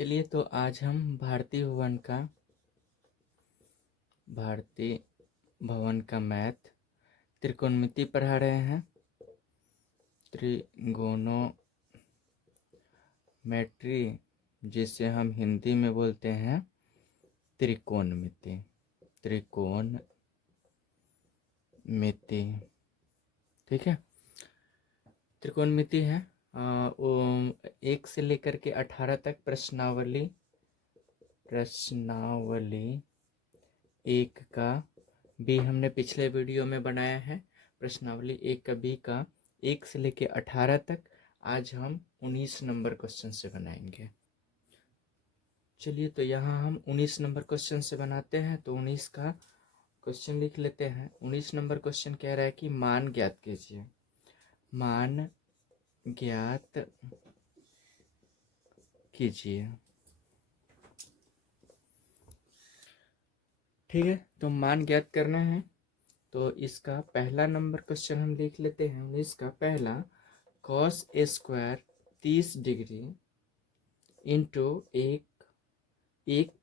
चलिए तो आज हम भारतीय भवन का मैथ त्रिकोणमिति पढ़ा रहे हैं। त्रिगोनोमेट्री जिसे हम हिंदी में बोलते हैं त्रिकोणमिति। ठीक है, त्रिकोणमिति है वो 1 से लेकर के 18 तक प्रश्नावली 1 का बी हमने पिछले वीडियो में बनाया है। प्रश्नावली 1 का बी का 1 से लेकर 18 तक आज हम 19 नंबर क्वेश्चन से बनाएंगे। चलिए तो यहाँ हम 19 नंबर क्वेश्चन से बनाते हैं। तो 19 का क्वेश्चन लिख लेते हैं। 19 नंबर क्वेश्चन कह रहा है कि मान ज्ञात कीजिए। मान ज्ञात कीजिए। ठीक है, तो मान ज्ञात करना है। तो इसका पहला नंबर क्वेश्चन हम लिख लेते हैं। 19 का पहला, cos स्क्वायर 30 डिग्री इंटू एक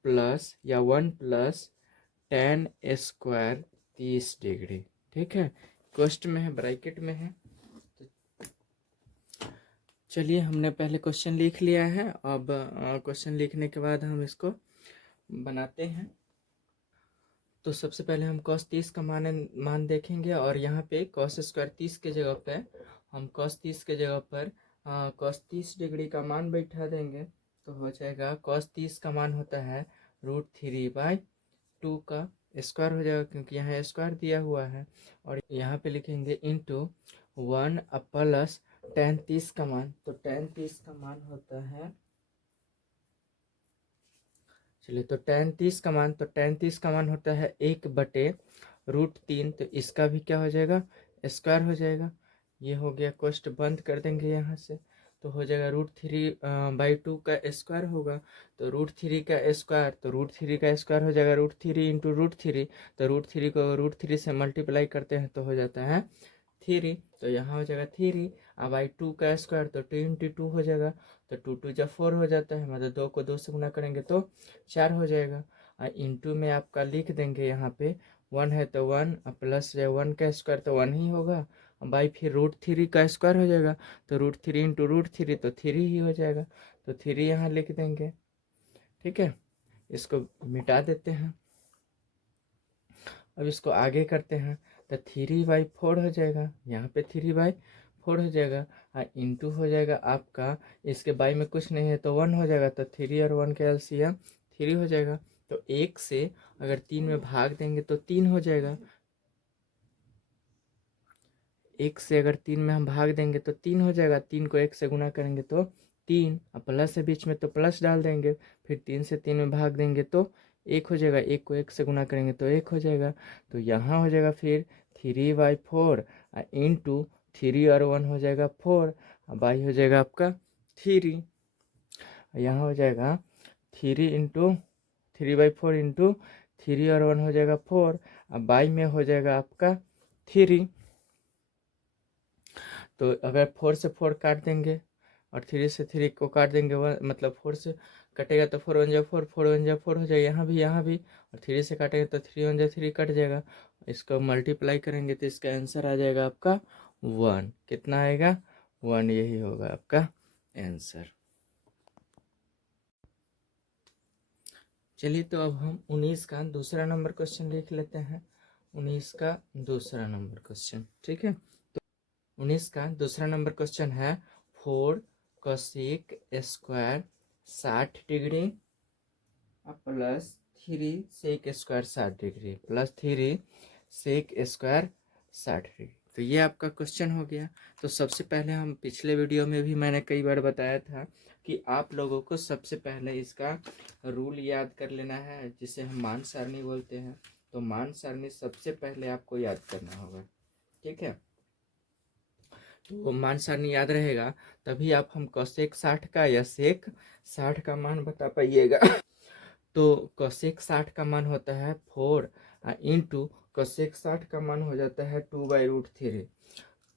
प्लस या 1 प्लस tan स्क्वायर 30 डिग्री। ठीक है, क्वेश्चन में है, ब्रैकेट में है। चलिए हमने पहले क्वेश्चन लिख लिया है। अब क्वेश्चन लिखने के बाद हम इसको बनाते हैं। तो सबसे पहले हम cos 30 का मान देखेंगे और यहाँ पे cos स्क्वायर 30 के जगह पे हम cos 30 के जगह पर cos 30 डिग्री का मान बैठा देंगे। तो हो जाएगा cos 30 का मान होता है √3/2 का स्क्वायर हो जाएगा, क्योंकि यहाँ स्क्वायर दिया हुआ है। और यहाँ पे लिखेंगे इंटू 1 प्लस tan 30 का मान। तो tan 30 का मान होता है, चलिए तो tan 30 का मान होता है 1/√3। तो इसका भी क्या हो जाएगा, स्क्वायर हो जाएगा। ये हो गया, क्वेश्चन बंद कर देंगे यहाँ से। तो हो जाएगा √3/2 का स्क्वायर होगा। तो √3 का स्क्वायर, तो √3 का स्क्वायर हो जाएगा √3 इंटू √3। तो √3 को √3 से मल्टीप्लाई करते हैं तो हो जाता है 3। तो यहाँ हो जाएगा 3। अब 2 का स्क्वायर तो 2 इंटू 2 हो जाएगा। तो 2 2 जा 4 हो जाता है, मतलब 2 को 2 से गुना करेंगे तो 4 हो जाएगा। और इंटू में आपका लिख देंगे, यहाँ पे 1 है तो 1 प्लस 1 का स्क्वायर तो 1 ही होगा। बाई फिर √3 का स्क्वायर हो जाएगा। तो √3 इंटू √3 तो 3 ही हो जाएगा। तो 3 यहाँ लिख देंगे। ठीक है, इसको मिटा देते हैं। अब इसको आगे करते हैं। तो 3/4 हो जाएगा, यहाँ पे 3/4 हो जाएगा। इंटू हो जाएगा आपका, इसके बाई में कुछ नहीं है तो 1 हो जाएगा। तो 3 और 1 का एलसीएम 3 हो जाएगा। तो 1 से अगर 3 में भाग देंगे तो 3 हो जाएगा। 1 से अगर 3 में हम भाग देंगे तो 3 हो जाएगा। 3 को 1 से गुना करेंगे तो 3, अब प्लस है बीच में तो प्लस डाल देंगे। फिर 3 से 3 में भाग देंगे तो 1 हो जाएगा। 1 को 1 से गुना करेंगे तो 1 हो जाएगा। तो यहाँ हो जाएगा फिर 3/4 इंटू 3 और 1 हो जाएगा 4, बाई हो जाएगा आपका 3। यहाँ हो जाएगा 3/4 इंटू 3 और 1 हो जाएगा 4, अब बाई में हो जाएगा आपका 3। तो अगर 4 से 4 काट देंगे और 3 से 3 को काट देंगे, मतलब 4 से कटेगा तो 4 1 जा 4, 4 1 जा 4 हो जाएगा। यहाँ भी और 3 से काटेंगे तो 3 1 जा 3 कट जाएगा। इसको मल्टीप्लाई करेंगे तो इसका आंसर आ जाएगा आपका 1। कितना आएगा, 1। यही होगा आपका आंसर। चलिए तो अब हम 19 का दूसरा नंबर क्वेश्चन लिख लेते हैं। 19 का दूसरा नंबर क्वेश्चन, ठीक है। तो 19 का दूसरा नंबर क्वेश्चन है 4 cosec square 60 degree plus 3 sec square 60 degree plus 3 sec square 60 degree. तो ये आपका क्वेश्चन हो गया। तो सबसे पहले हम पिछले वीडियो में भी मैंने कई बार बताया था कि आप लोगों को सबसे पहले इसका रूल याद कर लेना है, जिसे हम मान सारणी बोलते हैं। तो मान सारणी सबसे पहले आपको याद करना होगा। ठीक है, तो मान सारणी याद रहेगा तभी आप हम cosec 60 का या sec 60 का मान बता पाइएगा। तो cosec 60 का मान होता है 4 इंटू cosec 60 का मान हो जाता है 2/√3।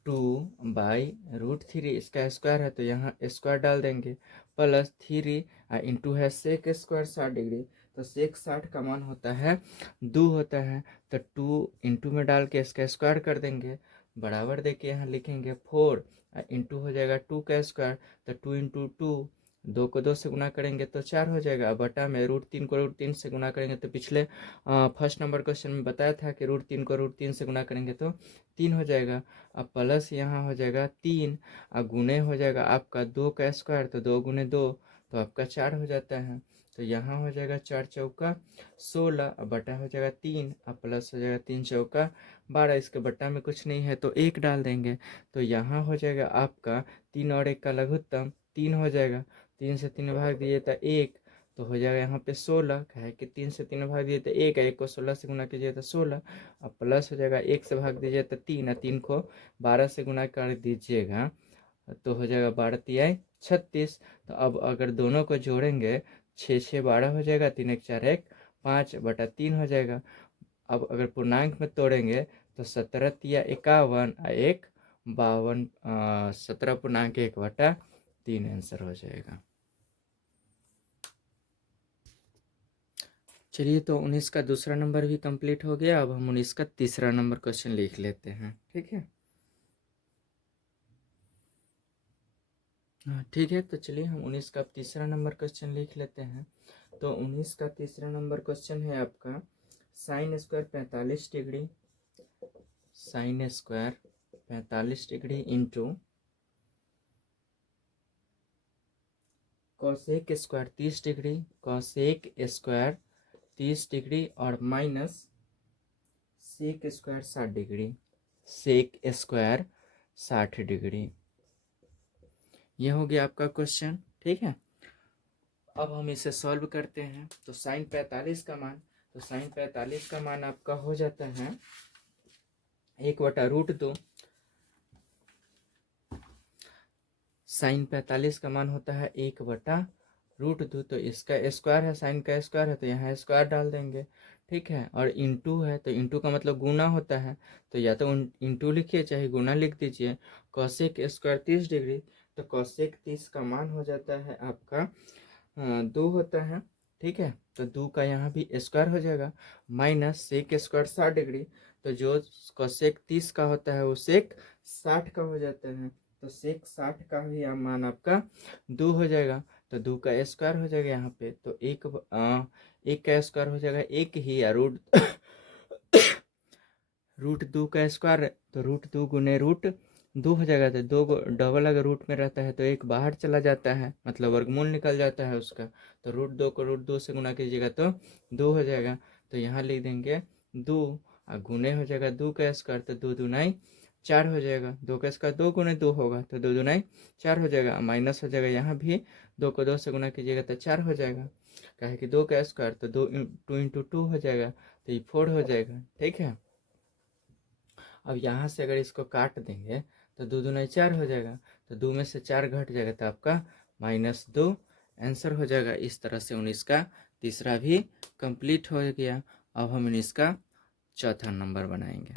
2/√3, इसका स्क्वायर है तो यहाँ स्क्वायर डाल देंगे, प्लस 3 इंटू है सेक स्क्वायर 60 डिग्री, तो सेक 60 का मान होता है 2 होता है, तो 2 इंटू में डाल के इसका स्क्वायर कर देंगे, बराबर देके यहाँ लिखेंगे 4 इंटू हो जाएगा 2 का स्क्वायर, तो 2 इंटू 2, 2 को 2 से गुना करेंगे तो 4 हो जाएगा, बटा में √3 को √3 से गुना करेंगे, तो पिछले फर्स्ट नंबर क्वेश्चन में बताया था कि √3 को √3 से गुना करेंगे तो 3 हो जाएगा। अब प्लस यहाँ हो जाएगा 3 और गुने हो जाएगा आपका 2 का स्क्वायर, तो 2 गुने 2 तो आपका 4 हो जाता है, तो यहाँ हो जाएगा 4 चौका 16, अब बटा हो जाएगा 3 और प्लस हो जाएगा 3 चौका 12, इसके बटा में कुछ नहीं है तो 1 डाल देंगे, तो यहाँ हो जाएगा आपका 3 और 1 का लघुत्तम 3 हो जाएगा, 3 से 3 भाग दिए तो 1, तो हो जाएगा यहाँ पे 16, है कि 3 से 3 भाग दिए तो 1 है, 1 को 16 से गुना कीजिए तो 16, अब प्लस हो जाएगा 1 से भाग दीजिए तो 3 और 3 को 12 से गुना कर दीजिएगा तो हो जाएगा 12 तिहाई 36, तो अब अगर दोनों को जोड़ेंगे 6 6 12 हो जाएगा, 3 1 4 1 5 बटा 3 हो जाएगा। अब अगर पूर्णांक में तोड़ेंगे तो 17 तिया 51 और 1 52, 17.1 बटा 3 आंसर हो जाएगा। चलिए, तो 19 का दूसरा नंबर भी कंप्लीट हो गया। अब हम 19 का तीसरा नंबर क्वेश्चन लिख लेते हैं, ठीक है। हाँ ठीक है, तो चलिए हम 19 का तीसरा नंबर क्वेश्चन लिख लेते हैं। तो 19 का तीसरा नंबर क्वेश्चन है आपका sine square 45 degree, sine square 45 degree into cosec square 30 degree, cosec square 30 degree और minus sec square 60 degree, sec square 60 degree. यह हो गया आपका क्वेश्चन, ठीक है। अब हम इसे सॉल्व करते हैं। तो साइन 45 का मान, तो साइन 45 का मान आपका हो जाता है 1/√2, साइन 45 का मान होता है 1/√2, तो इसका स्क्वायर है, साइन का स्क्वायर है तो यहाँ स्क्वायर डाल देंगे, ठीक है। और इंटू है तो इंटू का मतलब गुना होता है, तो या तो इंटू लिखिए चाहे गुना लिख दीजिए। कॉसेक स्क्वायर 30 डिग्री, तो कॉसेक 30 का मान हो जाता है आपका 2 होता है, ठीक है। तो 2 का यहाँ भी स्क्वायर हो जाएगा, माइनस सेक स्क्वायर 60 डिग्री, तो जो कॉसेक 30 का होता है वो सेक 60 का हो जाता है, तो सेक 60 का भी मान आपका 2 हो जाएगा, तो 2 का स्क्वायर हो जाएगा यहाँ पे, तो एक का स्क्वायर हो जाएगा 1 ही, या रूट 2 का स्क्वायर, तो √2 गुने √2 हो जाएगा, तो 2 डबल अगर रूट में रहता है तो 1 बाहर चला जाता है, मतलब वर्गमूल निकल जाता है उसका, तो √2 को √2 से गुना कीजिएगा तो 2 हो जाएगा, तो यहाँ लिख देंगे 2 और गुने हो जाएगा 2 का स्क्वायर, तो 2 दूनाई 4 हो जाएगा, 2 का स्क्वायर 2 गुने 2 होगा, तो 2 दूनाई 4 हो जाएगा, माइनस हो जाएगा यहाँ भी 2 को 2 से गुना कीजिएगा तो 4 हो जाएगा, कहे कि 2 का स्क्वायर तो 2 इंटू 2 हो जाएगा, तो ये 4 हो जाएगा, ठीक है। अब यहाँ से अगर इसको काट देंगे तो 2 दूनी 4 हो जाएगा, तो 2 में से 4 घट जाएगा तो आपका -2 आंसर हो जाएगा। इस तरह से 19 का तीसरा भी कंप्लीट हो गया। अब हम 19 का चौथा नंबर बनाएंगे।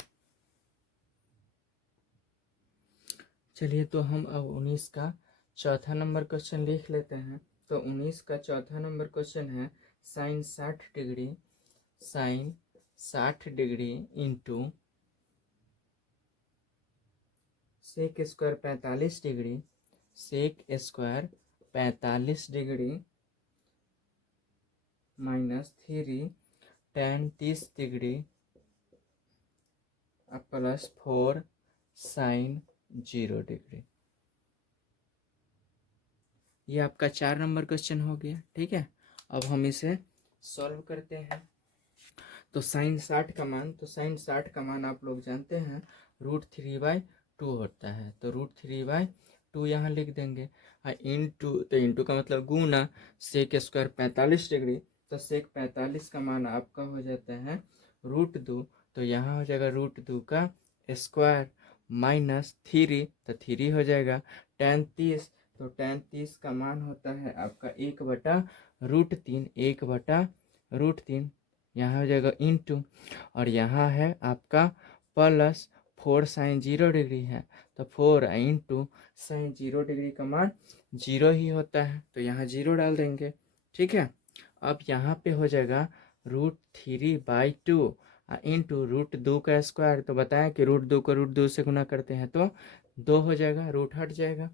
चलिए, तो हम अब 19 का चौथा नंबर क्वेश्चन लिख लेते हैं। तो 19 का चौथा नंबर क्वेश्चन है sine 60 degree, sine 60 degree into sec square 45 degree, sec square 45 degree minus 3 tan 30 degree plus 4 sine 0 degree. ये आपका 4 नंबर क्वेश्चन हो गया, ठीक है। अब हम इसे सॉल्व करते हैं। तो साइन 60 का मान, तो साइन 60 का मान आप लोग जानते हैं √3/2 होता है, तो √3/2 यहाँ लिख देंगे। इंटू, तो इंटू का मतलब गुना, सेक स्क्वायर 45 डिग्री, तो सेक 45 का मान आपका हो जाता है √2, तो यहाँ हो जाएगा √2 का स्क्वायर माइनस 3, तो 3 हो जाएगा tan 30, तो tan 30 का मान होता है आपका 1/√3, 1/√3, यहाँ हो जाएगा इंटू, और यहाँ है आपका प्लस 4 साइन 0 डिग्री है, तो 4 इंटू साइन 0 डिग्री का मान 0 ही होता है, तो यहाँ 0 डाल देंगे। ठीक है, अब यहाँ पे हो जाएगा √3/2 इंटू √2 का स्क्वायर। तो बताएं कि √2 को √2 से गुना करते हैं तो 2 हो जाएगा, रूट हट जाएगा।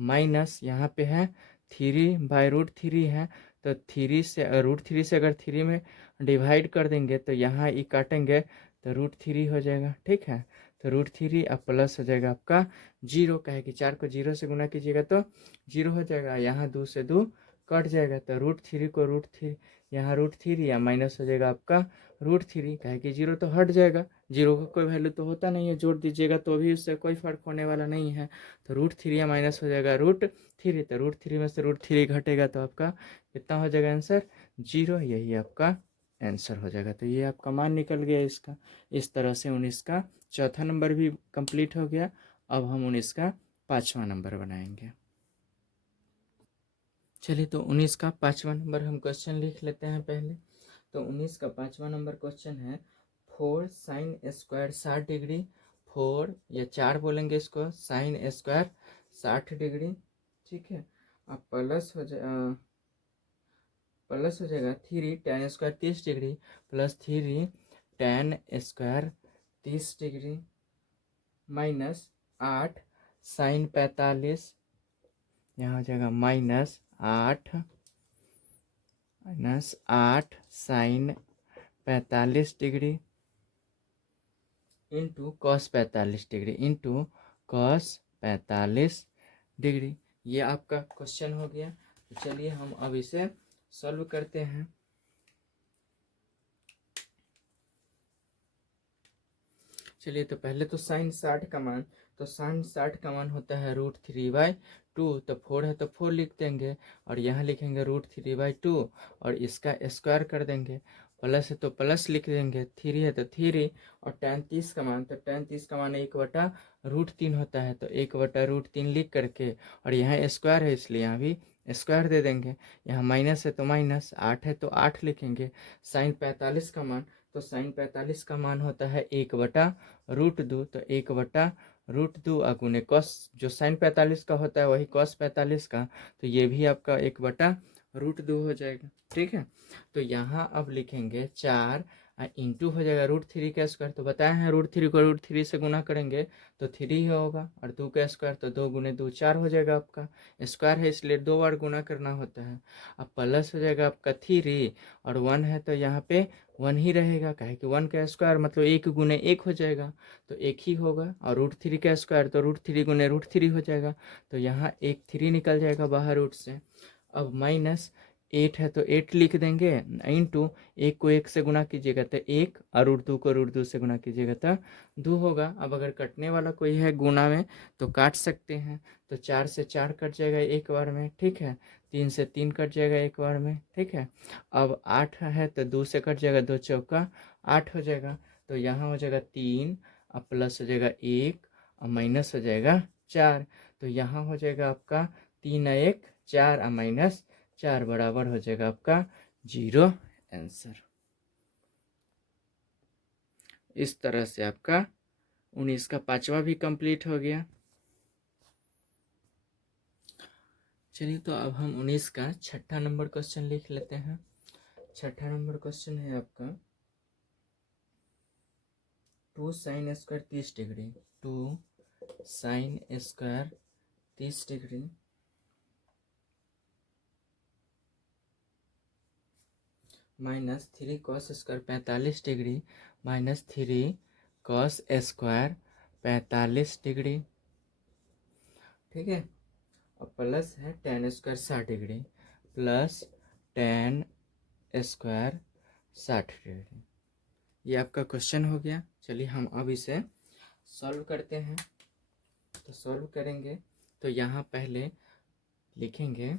माइनस यहाँ पे है 3/√3 है, तो 3 से √3 से अगर 3 में डिवाइड कर देंगे तो यहाँ ये काटेंगे तो √3 हो जाएगा। ठीक है, तो √3 अब प्लस हो जाएगा आपका 0, कहे कि 4 को 0 से गुना कीजिएगा तो 0 हो जाएगा। यहाँ 2 से 2 कट जाएगा, तो √3 को √3 यहाँ √3 या माइनस हो जाएगा आपका √3, कहे कि 0 तो हट जाएगा, 0 का कोई वैल्यू तो होता नहीं है, जोड़ दीजिएगा तो भी उससे कोई फर्क होने वाला नहीं है। तो √3 या माइनस हो जाएगा √3, तो √3 में से √3 घटेगा तो आपका कितना हो जाएगा आंसर 0, यही आपका आंसर हो जाएगा। तो ये आपका मान निकल गया इसका। इस तरह से 19 का चौथा नंबर भी कंप्लीट हो गया। अब हम 19 का पाँचवा नंबर बनाएंगे। चलिए, तो 19 का पाँचवा नंबर हम क्वेश्चन लिख लेते हैं पहले। तो 19 का पाँचवा नंबर क्वेश्चन है 4 साइन स्क्वायर 60 डिग्री, 4 या 4 बोलेंगे इसको, साइन स्क्वायर 60 डिग्री। ठीक है, अब प्लस हो जाएगा 3 tan square 30 degree plus 3 tan square 30 degree minus 8 sine 45, यहाँ हो जाएगा -8 sine 45 degree into cos 45 degree into cos 45 degree. ये आपका क्वेश्चन हो गया। तो चलिए हम अब इसे सॉल्व करते हैं। चलिए, तो पहले तो साइन 60 का मान, तो साइन 60 का मान होता है √3/2, तो 4 है तो 4 लिख देंगे और यहाँ लिखेंगे √3/2 और इसका स्क्वायर कर देंगे। प्लस है तो प्लस लिख देंगे, 3 है तो 3 और tan 30 का मान, तो tan 30 का मान 1/√3 होता है, तो 1/√3 लिख करके और यहाँ स्क्वायर है इसलिए यहाँ भी स्क्वायर दे देंगे। यहाँ माइनस है तो माइनस, 8 है तो 8 लिखेंगे। साइन 45 का मान, तो साइन 45 का मान होता है 1/√2, तो 1/√2 अगुने कॉस, जो साइन 45 का होता है वही कॉस 45 का, तो ये भी आपका 1/√2 हो जाएगा। ठीक है, तो यहाँ अब लिखेंगे 4 इंटू हो जाएगा √3 का स्क्वायर, तो बताए हैं √3 को √3 से गुना करेंगे तो 3 ही होगा और 2 का स्क्वायर, तो 2 गुने 2 4 हो जाएगा आपका। स्क्वायर है इसलिए 2 बार गुना करना होता है। अब प्लस हो जाएगा आपका 3 और 1 है तो यहाँ पे 1 ही रहेगा, काहे कि 1 का स्क्वायर मतलब 1 गुने 1 हो जाएगा, तो 1 ही होगा। और √3 का स्क्वायर तो √3 गुने √3 हो जाएगा, तो यहाँ एक 3 निकल जाएगा बाहर रूट से। अब माइनस 8 है तो 8 लिख देंगे इंटू 1 को 1 से गुना कीजिएगा तो 1 और √2 को √2 से गुना कीजिएगा तो 2 होगा। अब अगर कटने वाला कोई है गुना में तो काट सकते हैं, तो 4 से 4 कट जाएगा एक बार में। ठीक है, 3 से 3 कट जाएगा एक बार में। ठीक है, अब 8 है तो 2 से कट जाएगा, 2 चौका 8 हो जाएगा, तो यहाँ हो जाएगा 3 अब प्लस हो जाएगा 1 और माइनस हो जाएगा 4, तो यहाँ हो जाएगा आपका 3 1 4 और -4 बराबर हो जाएगा आपका 0 आंसर। इस तरह से आपका 19 का पांचवा भी कंप्लीट हो गया। चलिए, तो अब हम 19 का छठा नंबर क्वेश्चन लिख लेते हैं। छठा नंबर क्वेश्चन है आपका 2 sine square 30 degree, 2 sine square 30 degree minus 3 cos square 45 degree minus 3 cos square 45 degree. ठीक है, और प्लस है tan square 60 degree plus tan square 60 degree. ये आपका क्वेश्चन हो गया। चलिए हम अब इसे सॉल्व करते हैं। तो सॉल्व करेंगे तो यहाँ पहले लिखेंगे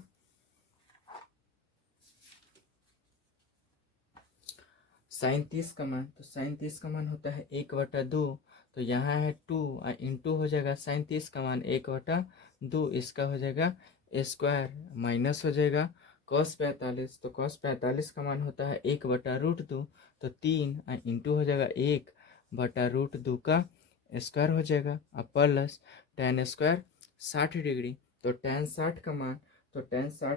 साइन 30 का मान, तो साइन 30 का मान होता है 1/2, तो यहाँ है 2 इंटू हो जाएगा साइन 30 का मान 1/2, इसका हो जाएगा स्क्वायर माइनस हो जाएगा कॉस 45, तो कॉस 45 का मान होता है 1/√2, तो 3 इंटू हो जाएगा 1/√2 का स्क्वायर हो जाएगा अब प्लस टेन स्क्वायर 60 डिग्री। तो टेन 60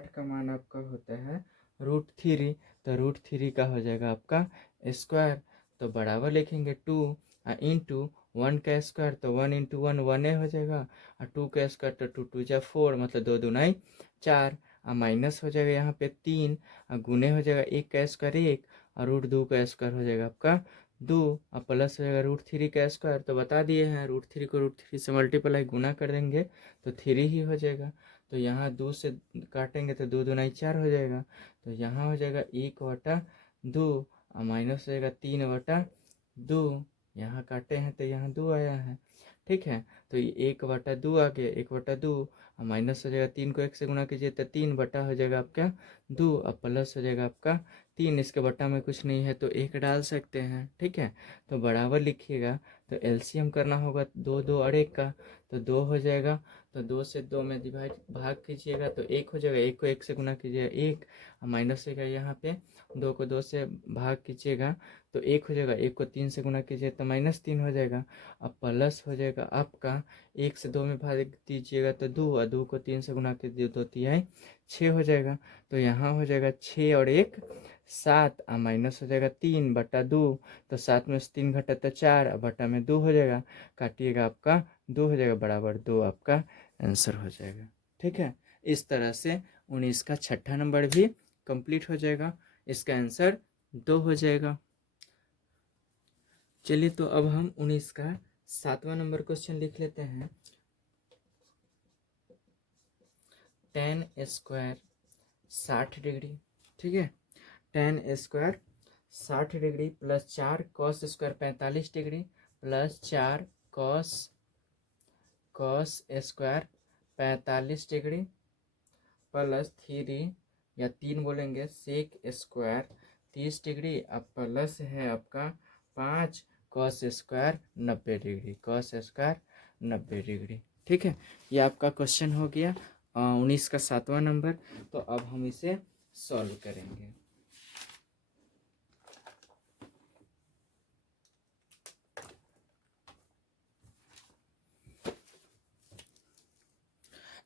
का मान आपका होता है √3। तो √3 का हो जाएगा आपका स्क्वायर। तो बराबर लिखेंगे 2 इंटू 1 का स्क्वायर, तो 1 इंटू 1 1 हो जाएगा, और 2 का स्क्वायर तो 2 2 जा 4, मतलब 2 दूनाई 4, और माइनस हो जाएगा यहाँ पे 3, और गुने हो जाएगा 1 का स्क्वायर 1, और √2 का स्क्वायर हो जाएगा आपका 2, और प्लस हो जाएगा √3 का स्क्वायर। तो बता दिए हैं √3 को √3 से मल्टीप्लाई गुना कर देंगे तो 3 ही हो जाएगा। तो यहाँ 2 से काटेंगे तो 2 दूनाई 4 हो जाएगा। तो यहाँ हो जाएगा 1/2, और माइनस हो जाएगा 3/2। यहाँ काटे हैं तो यहाँ 2 आया है, ठीक है। तो ये 1/2 आ गया, 1/2, और माइनस हो जाएगा 3 को 1 से गुना कीजिए तो 3 बटा हो जाएगा आपका 2, और प्लस हो जाएगा आपका 3। इसके बटा में कुछ नहीं है तो 1 डाल सकते हैं, ठीक है। तो बराबर लिखिएगा, तो एलसीएम करना होगा 2 2 और 1 का, तो 2 हो जाएगा। तो 2 से 2 में भाग कीजिएगा तो 1 हो जाएगा, 1 को 1 से गुना कीजिएगा 1, और माइनस होगा यहाँ पे 2 को 2 से भाग कीजिएगा तो 1 हो जाएगा, 1 को 3 से गुना कीजिए तो -3 हो जाएगा। अब प्लस हो जाएगा आपका 1 से 2 में भाग दीजिएगा तो 2, और 2 को 3 से गुना कीजिए 2 3 6 हो जाएगा। तो यहाँ हो जाएगा 6 और 1 7, और माइनस हो जाएगा 3/2, तो 7 में से 3 घटा तो 4, और बटा में 2 हो जाएगा, काटिएगा आपका 2 हो जाएगा, बराबर 2 आपका आंसर हो जाएगा, ठीक है। इस तरह से 19 का छठा नंबर भी कंप्लीट हो जाएगा, इसका आंसर 2 हो जाएगा। चलिए तो अब हम 19 का 7वां नंबर क्वेश्चन लिख लेते हैं। टेन स्क्वायर 60 डिग्री, ठीक है। Ten square 60 degree plus 4 cos square 45 degree plus 4 cos square 45 degree plus 3 या 3 बोलेंगे सेक स्क्वायर 30 डिग्री, अब प्लस है आपका 5 cos square 90 degree, cos square 90 degree, ठीक है। ये आपका क्वेश्चन हो गया 19 का 7वां नंबर। तो अब हम इसे सॉल्व करेंगे।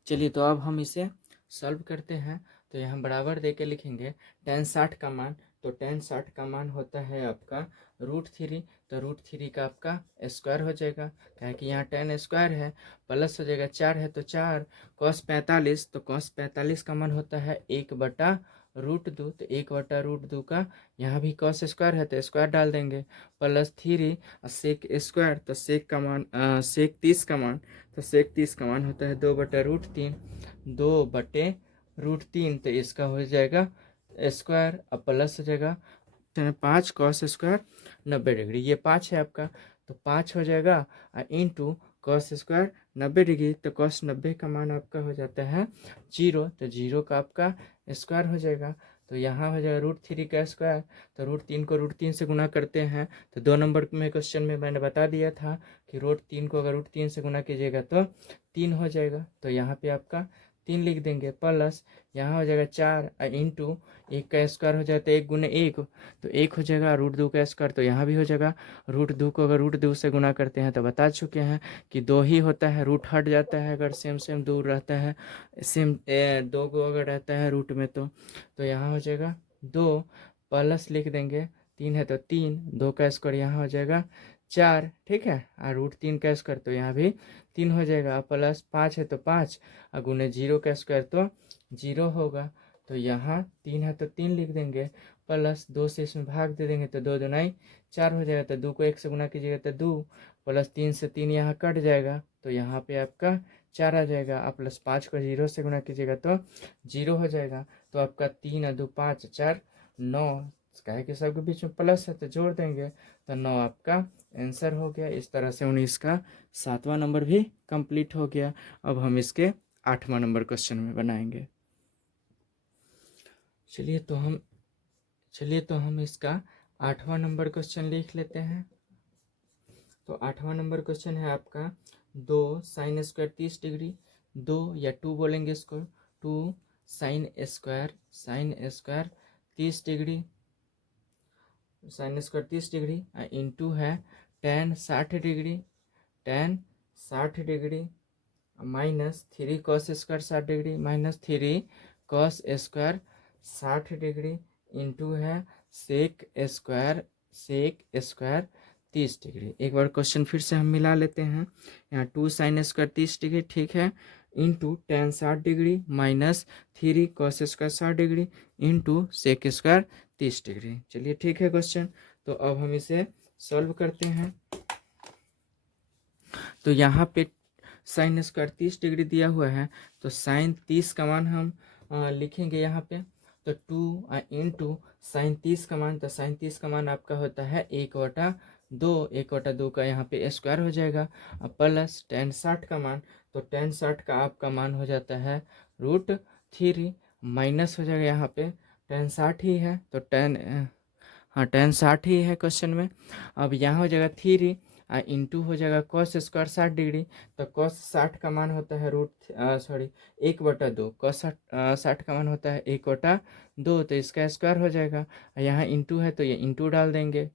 चलिए तो अब हम इसे सॉल्व करते हैं। तो यहाँ बराबर दे के लिखेंगे टेन 60 का मान, तो टेन 60 का मान होता है आपका √3। तो √3 का आपका स्क्वायर हो जाएगा, क्या है कि यहाँ टेन स्क्वायर है, प्लस हो जाएगा 4 है तो 4 कॉस 45, तो कॉस 45 का मान होता है 1/√2। तो 1/√2 का यहाँ भी कॉस स्क्वायर है तो स्क्वायर डाल देंगे, प्लस 3 सेक स्क्वायर, तो सेक का मान सेक 30 का मान, तो सेक 30 का मान होता है 2/√3, 2/√3। तो इसका हो जाएगा स्क्वायर, अब प्लस हो जाएगा 5 कॉस स्क्वायर 90 डिग्री, ये 5 है आपका, तो 5 हो जाएगा इंटू कॉस स्क्वायर 90 डिग्री। तो कॉस 90 का मान आपका हो जाता है 0, तो 0 का आपका स्क्वायर हो जाएगा। तो यहाँ हो जाएगा √3 का स्क्वायर, तो √3 को √3 से गुना करते हैं। तो 2 नंबर में क्वेश्चन में मैंने बता दिया था कि √3 को अगर √3 से गुना कीजिएगा तो 3 हो जाएगा। तो यहाँ पे आपका 3 लिख देंगे, प्लस यहाँ हो जाएगा 4 इंटू 1 का स्क्वायर हो जाता है 1 गुने 1, तो 1 हो जाएगा, √2 का स्क्वायर तो यहाँ भी हो जाएगा। √2 को अगर √2 से गुना करते हैं तो बता चुके हैं कि 2 ही होता है, रूट हट जाता है अगर सेम सेम दूर रहता है, सेम 2 को अगर रहता है रूट में तो यहाँ हो जाएगा 2, प्लस लिख देंगे 3 है तो 3, 2 का स्क्वायर यहाँ हो जाएगा 4, ठीक है। और √3 का स्क्वायर तो यहाँ भी 3 हो जाएगा, प्लस 5 है तो 5, और गुने 0 का स्क्वायर तो 0 होगा। तो यहाँ 3 है तो 3 लिख देंगे, प्लस 2 से इसमें भाग दे देंगे तो 2 दूनाई 4 हो जाएगा, तो 2 को 1 से गुना कीजिएगा तो 2, प्लस 3 से 3 यहाँ कट जाएगा तो यहाँ पे आपका 4 आ जाएगा, आप प्लस 5 को 0 से गुना कीजिएगा तो 0 हो जाएगा। तो आपका 3 और 2 5 4 9, क्या है कि सबके बीच में प्लस है तो जोड़ देंगे तो 9 आपका आंसर हो गया। इस तरह से 19 का 7वां नंबर भी कंप्लीट हो गया। अब हम इसके 8वां नंबर क्वेश्चन में बनाएंगे। चलिए तो हम इसका 8वां नंबर क्वेश्चन लिख लेते हैं। तो 8वां नंबर क्वेश्चन है आपका 2 साइन स्क्वायर 30 डिग्री, 2 या 2 बोलेंगे इसको, 2 sine square 30 degree, sine square 30 degree into है tan 60 degree tan 60 degree minus 3 cos square 60 degree minus 3 cos square 60 degree into है सेक स्क्वायर 30 डिग्री। एक बार क्वेश्चन फिर से हम मिला लेते हैं। यहाँ 2 sin स्क्वायर 30 डिग्री ठीक है into tan 60 degree minus 3 cos square 60 degree into sec square 30 degree. चलिए ठीक है क्वेश्चन, तो अब हम इसे सॉल्व करते हैं। तो यहाँ पे साइन स्क्वायर 30 डिग्री दिया हुआ है, तो साइन 30 का मान हम लिखेंगे यहाँ पे। तो 2 इंटू साइन 30 का मान, तो साइन 30 का मान आपका होता है 1/2, 1/2 का यहाँ पे स्क्वायर हो जाएगा। प्लस tan 60 का मान, तो tan 60 का आपका मान हो जाता है √3 माइनस हो जाएगा यहाँ पे tan 60 ही है, तो tan 60 ही है क्वेश्चन में। अब यहाँ हो जाएगा 3 इंटू हो जाएगा cos स्क्वायर 60 डिग्री, तो cos 60 का मान होता है 1/2, cos 60 का मान होता है 1/2, तो इसका स्क्वायर हो जाएगा। यहाँ इंटू है तो ये इंटू डाल देंगे,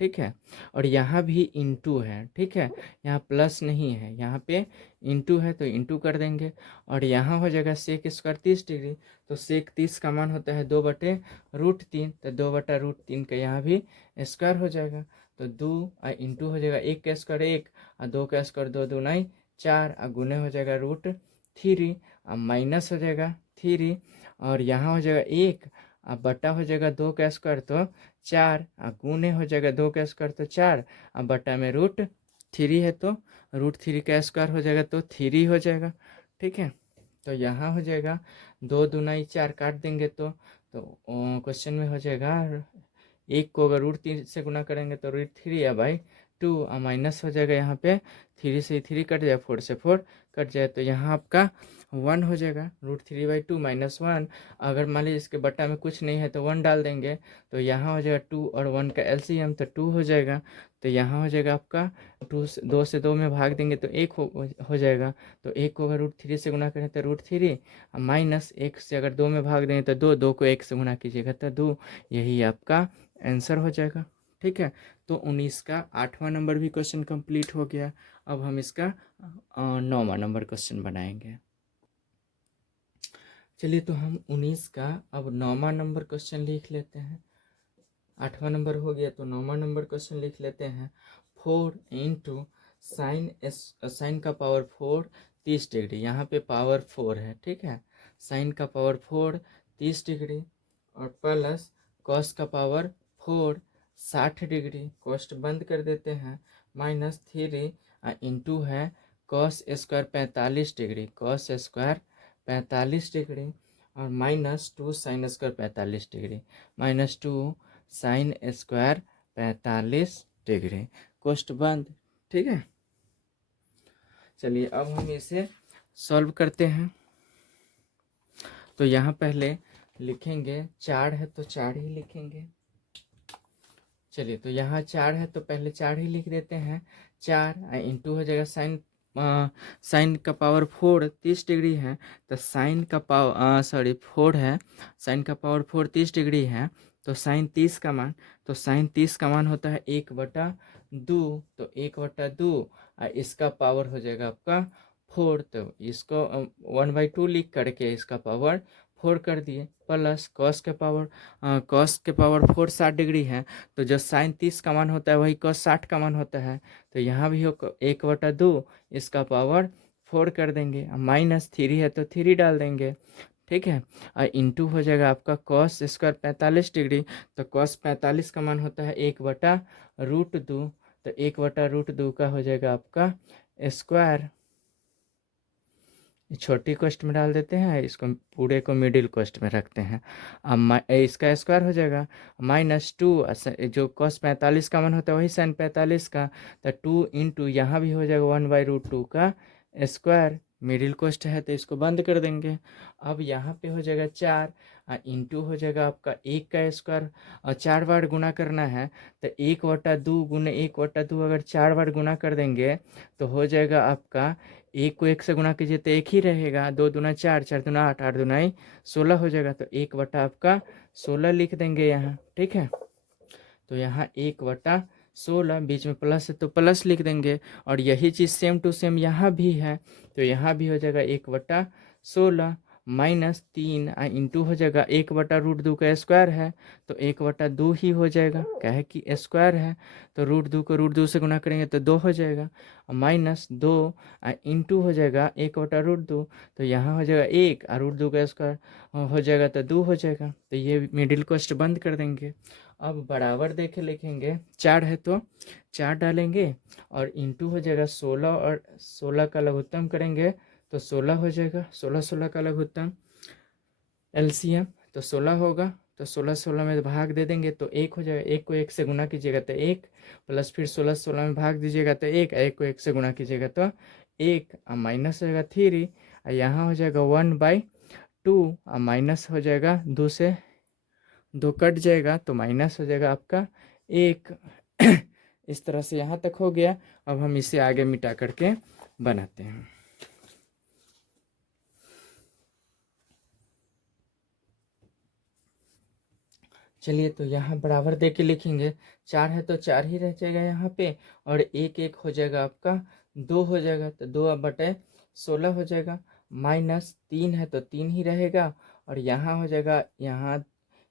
ठीक है। और यहाँ भी इंटू है, ठीक है, यहाँ प्लस नहीं है, यहाँ पे इंटू है तो इंटू कर देंगे। और यहाँ हो जाएगा सेक स्क्वायर 30 डिग्री, तो सेक 30 का मान होता है 2/√3, तो 2/√3 का यहाँ भी स्क्वायर हो जाएगा। तो 2 इंटू हो जाएगा 1 का स्क्वायर 1 और 2 का स्क्वायर 2 दूनाई 4 और गुने हो जाएगा √3 और माइनस हो जाएगा 3 और यहाँ हो जाएगा 1 और बटा हो जाएगा 2 का स्क्वायर तो 4 और गुने हो जाएगा 2 का स्क्वायर तो 4 और बटा में √3 है, तो √3 का स्क्वायर हो जाएगा तो 3 हो जाएगा, ठीक है। तो यहाँ हो जाएगा 2 दूनाई 4 काट देंगे तो क्वेश्चन में हो जाएगा 1 को अगर √3 से गुना करेंगे तो √3 या बाई 2 और माइनस हो जाएगा यहाँ पे 3 से 3 कट जाए, 4 से 4 कट जाए, तो यहाँ आपका 1 हो जाएगा। √3/2 माइनस 1, अगर मान लीजिए इसके बट्टा में कुछ नहीं है तो 1 डाल देंगे, तो यहाँ हो जाएगा 2 और 1 का एलसीएम तो 2 हो जाएगा। तो यहाँ हो जाएगा आपका 2 से 2 में भाग देंगे तो 1 हो जाएगा। तो 1 को अगर √3 से गुना करें तो √3 माइनस 1 से अगर 2 में भाग देंगे तो 2 को 1 से गुना कीजिएगा तो 2, यही आपका आंसर हो जाएगा, ठीक है। तो 19 का 8वां नंबर भी क्वेश्चन कंप्लीट हो गया। अब हम इसका 9वां नंबर क्वेश्चन बनाएंगे। चलिए तो हम 19 का अब 9वां नंबर क्वेश्चन लिख लेते हैं। 8वां नंबर हो गया तो 9वां नंबर क्वेश्चन लिख लेते हैं। 4 इंटू साइन का पावर 4 30 डिग्री, यहाँ पे पावर 4 है, ठीक है। साइन का पावर 4 30 डिग्री और प्लस कॉस का पावर 4 60 डिग्री, कॉस्ट बंद कर देते हैं, माइनस 3 इंटू है cos square 45 degree, cos square 45 degree और minus 2 sine square 45 degree, minus 2 sine square 45 degree, कॉस्ट बंद, ठीक है। चलिए अब हम इसे सॉल्व करते हैं। तो यहाँ पहले लिखेंगे 4 है तो 4 ही लिखेंगे। चलिए तो यहाँ 4 है तो पहले 4 ही लिख देते हैं। 4 इंटू हो जाएगा साइन का पावर 4 30 डिग्री है, तो साइन का पावर 4 है, साइन का पावर 4 30 डिग्री है, तो साइन 30 का मान, तो साइन 30 का मान होता है 1/2, तो 1/2 इसका पावर हो जाएगा आपका 4, तो इसको 1/2 लिख करके इसका पावर 4 कर दिए, प्लस कॉस के पावर 4 60 डिग्री है, तो जो साइन 30 का मान होता है वही कॉस 60 का मान होता है, तो यहाँ भी हो 1/2 इसका पावर 4 कर देंगे, माइनस 3 है तो 3 डाल देंगे, ठीक है। और इंटू हो जाएगा आपका कॉस स्क्वायर 45 डिग्री, तो कॉस 45 का मान होता है 1/√2, तो 1/√2 का हो जाएगा आपका स्क्वायर। छोटी कॉस्ट में डाल देते हैं, इसको पूरे को मिडिल कॉस्ट में रखते हैं। अब इसका स्क्वायर हो जाएगा माइनस 2, जो कॉस 45 का मान होता है वही साइन 45 का, तो 2 इंटू यहाँ भी हो जाएगा 1/√2 का स्क्वायर, मिडिल कॉस्ट है तो इसको बंद कर देंगे। अब यहाँ पे हो जाएगा 4 इंटू हो जाएगा आपका 1 का स्क्वायर, और 4 बार गुना करना है, तो 1/2 गुने 1/2 अगर 4 बार गुना कर देंगे तो हो जाएगा आपका 1 को 1 से गुना कीजिए तो 1 ही रहेगा, 2 दूना 4, 4 दूना 8, 8 दूनाई 16 हो जाएगा, तो 1/16 लिख देंगे यहाँ, ठीक है। तो यहाँ 1/16 16, बीच में प्लस है तो प्लस लिख देंगे। और यही चीज़ सेम टू सेम यहाँ भी है, तो यहाँ भी हो जाएगा 1/16 -3 इंटू हो जाएगा 1/√2 का स्क्वायर है, तो 1/2 ही हो जाएगा, क्या है कि स्क्वायर है, तो √2 को √2 से गुना करेंगे तो 2 हो जाएगा, -2 इंटू हो जाएगा 1/√2, तो यहाँ हो जाएगा 1 और √2 का स्क्वायर हो जाएगा तो 2 हो जाएगा, तो ये मिडिल क्वेश्चन बंद कर देंगे। अब बराबर देखे लिखेंगे, 4 है तो 4 डालेंगे और इंटू हो जाएगा 16 और 16 का लघुत्तम करेंगे तो 16 हो जाएगा, 16 16 का लघुत्तम एलसीएम तो 16 होगा, तो 16 16 में भाग दे देंगे तो 1 हो जाएगा, 1 को 1 से गुना कीजिएगा तो 1 प्लस फिर 16 16 में भाग दीजिएगा तो 1, 1 को 1 से गुना कीजिएगा तो 1 माइनस हो जाएगा 3 और यहाँ हो जाएगा 1/2 और माइनस हो जाएगा 2 से 2 कट जाएगा तो माइनस हो जाएगा आपका 1। इस तरह से यहाँ तक हो गया। अब हम इसे आगे मिटा करके बनाते हैं। चलिए तो यहाँ बराबर दे के लिखेंगे, 4 है तो 4 ही रह जाएगा यहाँ पे, और 1 1 हो जाएगा आपका 2 हो जाएगा, तो 2/16 हो जाएगा, -3 है तो 3 ही रहेगा, और यहाँ हो जाएगा, यहाँ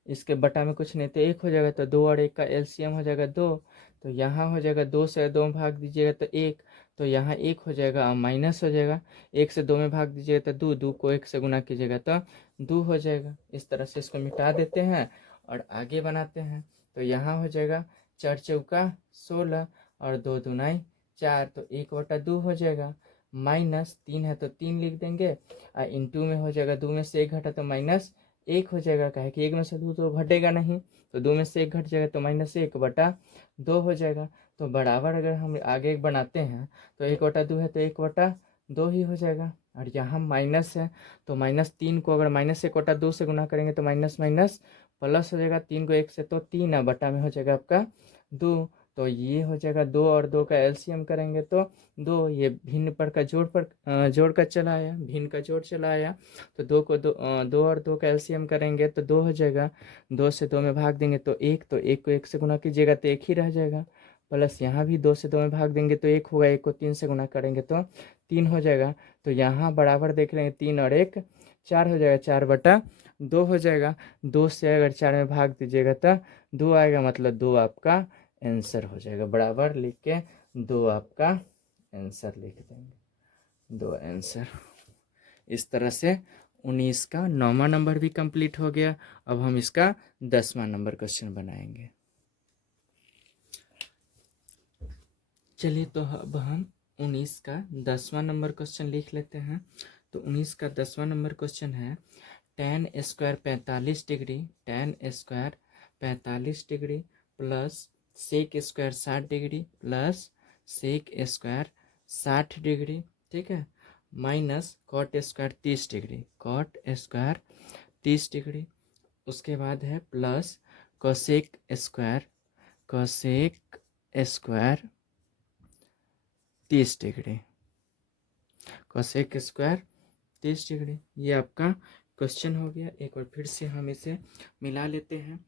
इसके बटा में कुछ नहीं तो 1 हो जाएगा, तो 2 और 1 का एलसीएम हो जाएगा 2, तो यहाँ हो जाएगा 2 से 2 में भाग दीजिएगा तो 1, तो यहाँ 1 हो जाएगा और माइनस हो जाएगा, 1 से 2 में भाग दीजिएगा तो 2, 2 को 1 से गुना कीजिएगा तो 2 हो जाएगा। इस तरह से इसको मिटा देते हैं और आगे बनाते हैं। तो यहाँ हो जाएगा 4 चौका 16 और 2 दूनाई 4, तो 1/2 हो जाएगा, -3 है तो 3 लिख देंगे और इंटू में हो जाएगा 2 में से 1 घटा तो -1 हो जाएगा, कहे कि 1 में से 2 तो घटेगा नहीं, तो 2 में से 1 घट जाएगा तो -1/2 हो जाएगा। तो बराबर अगर हम आगे बनाते हैं तो 1/2 है तो 1/2 ही हो जाएगा, और यहाँ माइनस है तो -3 को अगर -1/2 से गुना करेंगे तो माइनस माइनस प्लस हो जाएगा, 3 को 1 से तो 3 बटा में हो जाएगा आपका 2, तो ये हो जाएगा 2 और 2 का एलसीएम करेंगे तो 2, ये भिन्न पर का जोड़ का चला आया, भिन्न का जोड़ चला आया, तो 2 को 2 और 2 का एलसीएम करेंगे तो 2 हो जाएगा, 2 से 2 में भाग देंगे तो 1, तो 1 को 1 से गुना कीजिएगा तो 1 ही रह जाएगा, प्लस यहाँ भी 2 से 2 में भाग देंगे तो 1 होगा, 1 को 3 से गुना करेंगे तो 3 हो जाएगा। तो यहाँ बराबर देख लेंगे, 3 और 1 4 हो जाएगा, 4/2 हो जाएगा, 2 से अगर 4 में भाग दीजिएगा तो 2 आएगा, मतलब 2 आपका आंसर हो जाएगा। बराबर लिख के 2 आपका आंसर लिख देंगे, 2 आंसर। इस तरह से 19 का 9वां नंबर भी कंप्लीट हो गया। अब हम इसका 10वां नंबर क्वेश्चन बनाएंगे। चलिए तो अब हम 19 का 10वां नंबर क्वेश्चन लिख लेते हैं। तो 19 का 10वां नंबर क्वेश्चन है, tan square 45 degree, tan square 45 degree plus sec square 60 degree plus sec square 60 degree, ठीक है, minus cot square 30 degree, cot square 30 degree, उसके बाद है plus cosec square 30 degree, cosec square 30 degree. ये आपका क्वेश्चन हो गया। एक बार फिर से हम इसे मिला लेते हैं,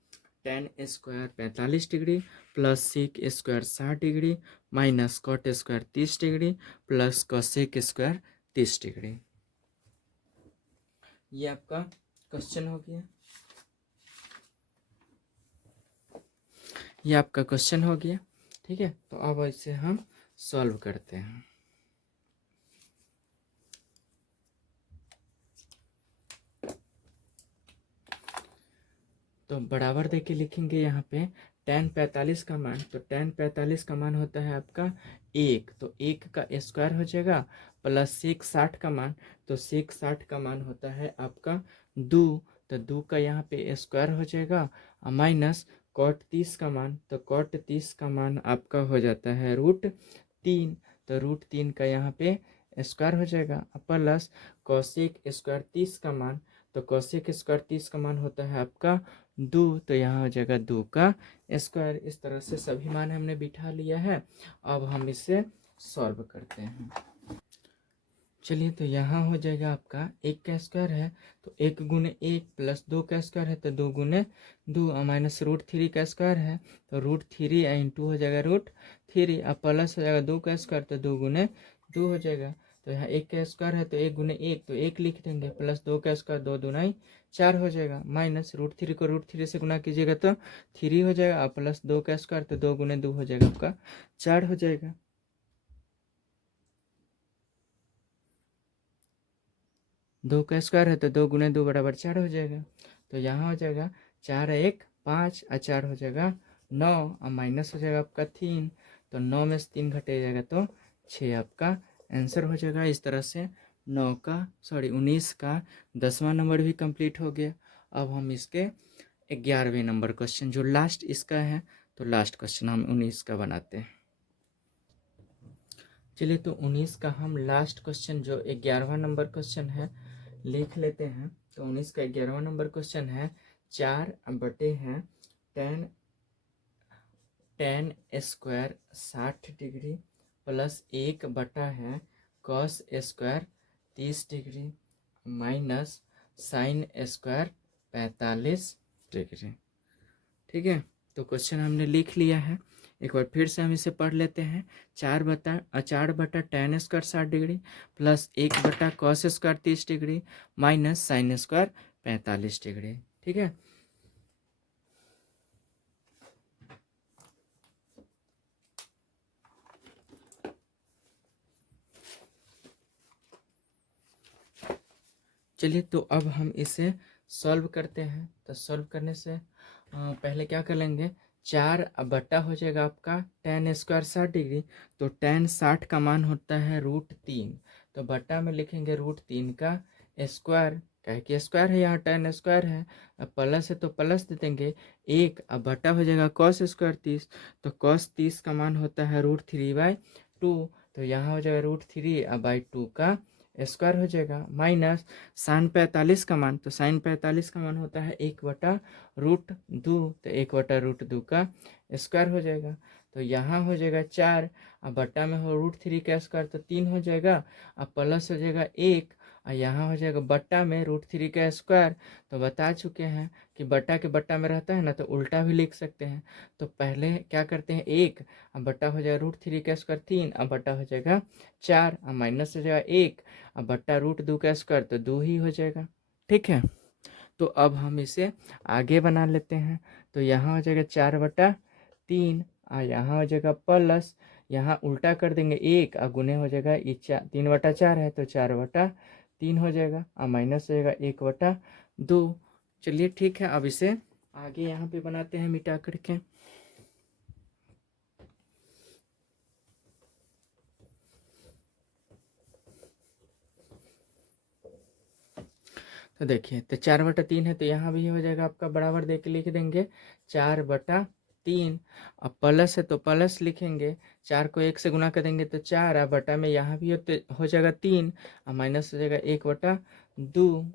tan square 45 degree plus sec square 60 degree minus cot square 30 degree plus cosec square 30 degree. ये आपका क्वेश्चन हो गया। ये आपका क्वेश्चन हो गया, ठीक है। तो अब इसे हम सॉल्व करते हैं। तो बराबर देके लिखेंगे यहाँ पे tan 45 का मान, तो tan 45 का मान होता है आपका 1, तो 1 का स्क्वायर हो जाएगा, प्लस सेक 60 का मान, तो सेक 60 का मान होता है आपका 2, तो 2 का यहाँ पे स्क्वायर हो जाएगा, माइनस कॉट 30 का मान, तो कॉट 30 का मान आपका हो जाता है √3, तो √3 का यहाँ पे स्क्वायर हो जाएगा, प्लस कोसेक स्क्वायर 30 का मान, तो कोसेक स्क्वायर 30 का मान होता है आपका 2, तो यहाँ हो जाएगा 2 का स्क्वायर। इस तरह से सभी मान हमने बिठा लिया है। अब हम इसे सॉल्व करते हैं। चलिए तो यहाँ हो जाएगा आपका एक का स्क्वायर है तो एक गुने एक प्लस दो का स्क्वायर है तो दो गुने दो, और माइनस रूट थ्री का स्क्वायर है तो रूट थ्री इंटू हो जाएगा रूट थ्री, अब प्लस हो जाएगा दो का स्क्वायर तो दो गुने दो हो जाएगा। तो यहाँ एक का स्क्वायर है तो एक गुने एक तो एक लिख देंगे, प्लस दो का स्क्वायर दो दुनाई चार हो जाएगा, माइनस रूट थ्री को रूट थ्री से गुना कीजिएगा तो थ्री हो जाएगा, और प्लस दो का स्क्वायर तो दो गुने दो हो जाएगा आपका चार हो जाएगा। दो का स्क्वायर है तो दो गुने दो बराबर चार हो जाएगा। तो यहाँ हो जाएगा चार एक पाँच और चार हो जाएगा नौ, और माइनस हो जाएगा आपका तीन, तो नौ में से तीन घटे जाएगा तो छः आपका आंसर हो जाएगा। इस तरह से 19 का 10वां नंबर भी कंप्लीट हो गया। अब हम इसके 11वें नंबर क्वेश्चन जो लास्ट इसका है, तो लास्ट क्वेश्चन हम 19 का बनाते हैं। चलिए तो 19 का हम लास्ट क्वेश्चन जो 11वां नंबर क्वेश्चन है लिख लेते हैं। तो 19 का 11वां नंबर क्वेश्चन है 4 बटे हैं टेन स्क्वायर 60 डिग्री प्लस 1 बटा है cos square 30 degree minus sign square 45 degree. ठीक है, तो क्वेश्चन हमने लिख लिया है। एक बार फिर से हम इसे पढ़ लेते हैं। 4 बटा टेन स्क्वायर 60 डिग्री प्लस 1 बटा cos square 30 degree minus sign square 45 degree. ठीक है, चलिए तो अब हम इसे सॉल्व करते हैं। तो सॉल्व करने से पहले क्या कर लेंगे, 4 बटा हो जाएगा आपका टेन स्क्वायर 60 डिग्री, तो टेन 60 का मान होता है √3, तो बटा में लिखेंगे √3 का स्क्वायर, क्या कि स्क्वायर है यहाँ टेन स्क्वायर है, अब प्लस है तो प्लस दे देंगे एक, अब बटा हो जाएगा कॉस स्क्वायर 30, तो कॉस 30 का मान होता है √3/2, तो यहाँ हो जाएगा √3/2 का स्क्वायर हो जाएगा माइनस साइन 45 का मान, तो साइन 45 का मान होता है 1/√2, तो 1/√2 का स्क्वायर हो जाएगा। तो यहाँ हो जाएगा 4, अब बट्टा में हो √3 का स्क्वायर तो 3 हो जाएगा, अब प्लस हो जाएगा 1, और यहाँ हो जाएगा बट्टा में √3 का स्क्वायर। तो बता चुके हैं कि बट्टा के बट्टा में रहता है ना, तो उल्टा भी लिख सकते हैं। तो पहले क्या करते हैं 1, अब बट्टा हो जाएगा √3 का स्क्वायर 3, अब बट्टा हो जाएगा 4, अब माइनस हो जाएगा 1, अब बट्टा √2 का स्क्वायर तो 2 ही हो जाएगा। ठीक है, तो अब हम इसे आगे बना लेते हैं। तो यहाँ हो जाएगा 4/3, और यहाँ हो जाएगा प्लस, यहाँ उल्टा कर देंगे 1, और गुने हो जाएगा ये 3/4 है तो 4/3 हो जाएगा, और माइनस हो जाएगा 1/2। चलिए ठीक है, अब इसे आगे यहाँ पे बनाते हैं मिटा करके। तो देखिए, तो 4/3 है तो यहाँ भी हो जाएगा आपका बराबर दे के लिख देंगे 4/3, अब प्लस है तो प्लस लिखेंगे, 4 को 1 से गुना कर देंगे तो 4, अब बटा में यहाँ भी हो जाएगा 3, और माइनस हो जाएगा 1/2।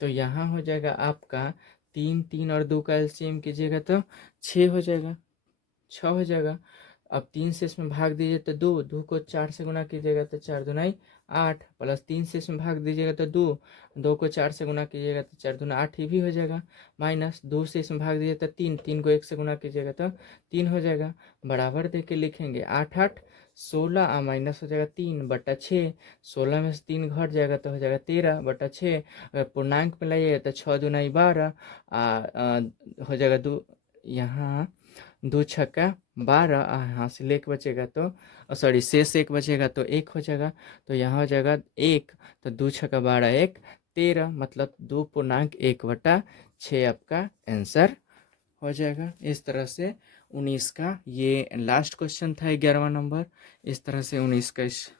तो यहाँ हो जाएगा आपका 3, 3 और 2 का एलसीएम कीजिएगा तो 6 हो जाएगा, 6 हो जाएगा। अब 3 से इसमें भाग दीजिए तो 2, 2 को 4 से गुना कीजिएगा तो 4 दूनाई 8, प्लस 3 से इसमें भाग दीजिएगा तो 2, 2 को 4 से गुना कीजिएगा तो 4 दूना 8 ही भी हो जाएगा, माइनस 2 से इसमें भाग दीजिए तो 3, 3 को 1 से गुना कीजिएगा तो 3 हो जाएगा, बराबर दे के लिखेंगे 8, 8 16, और माइनस हो जाएगा 3/6, 16 में से 3 घट जाएगा तो हो जाएगा 13/6, अगर पूर्णांक में लाइएगा तो 6 दूनाई 12, हो जाएगा 2, यहाँ 2 छक्का 12, यहाँ से लेक बचेगा तो सॉरी शेष 1 बचेगा तो 1 हो जाएगा, तो यहाँ हो जाएगा 1, तो 2 छक्का 12 1 13, मतलब 2.1/6 आपका आंसर हो जाएगा। इस तरह से 19 का ये लास्ट क्वेश्चन था 11वां नंबर। इस तरह से 19 का इस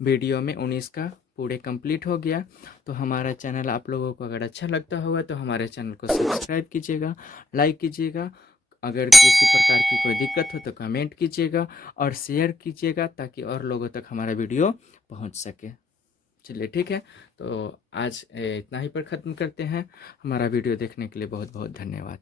वीडियो में 19 का पूरे कंप्लीट हो गया। तो हमारा चैनल आप लोगों को अगर अच्छा लगता होगा तो हमारे चैनल को सब्सक्राइब कीजिएगा, लाइक कीजिएगा, अगर किसी प्रकार की कोई दिक्कत हो तो कमेंट कीजिएगा और शेयर कीजिएगा ताकि और लोगों तक हमारा वीडियो पहुंच सके। चलिए ठीक है, तो आज इतना ही पर ख़त्म करते हैं। हमारा वीडियो देखने के लिए बहुत बहुत धन्यवाद।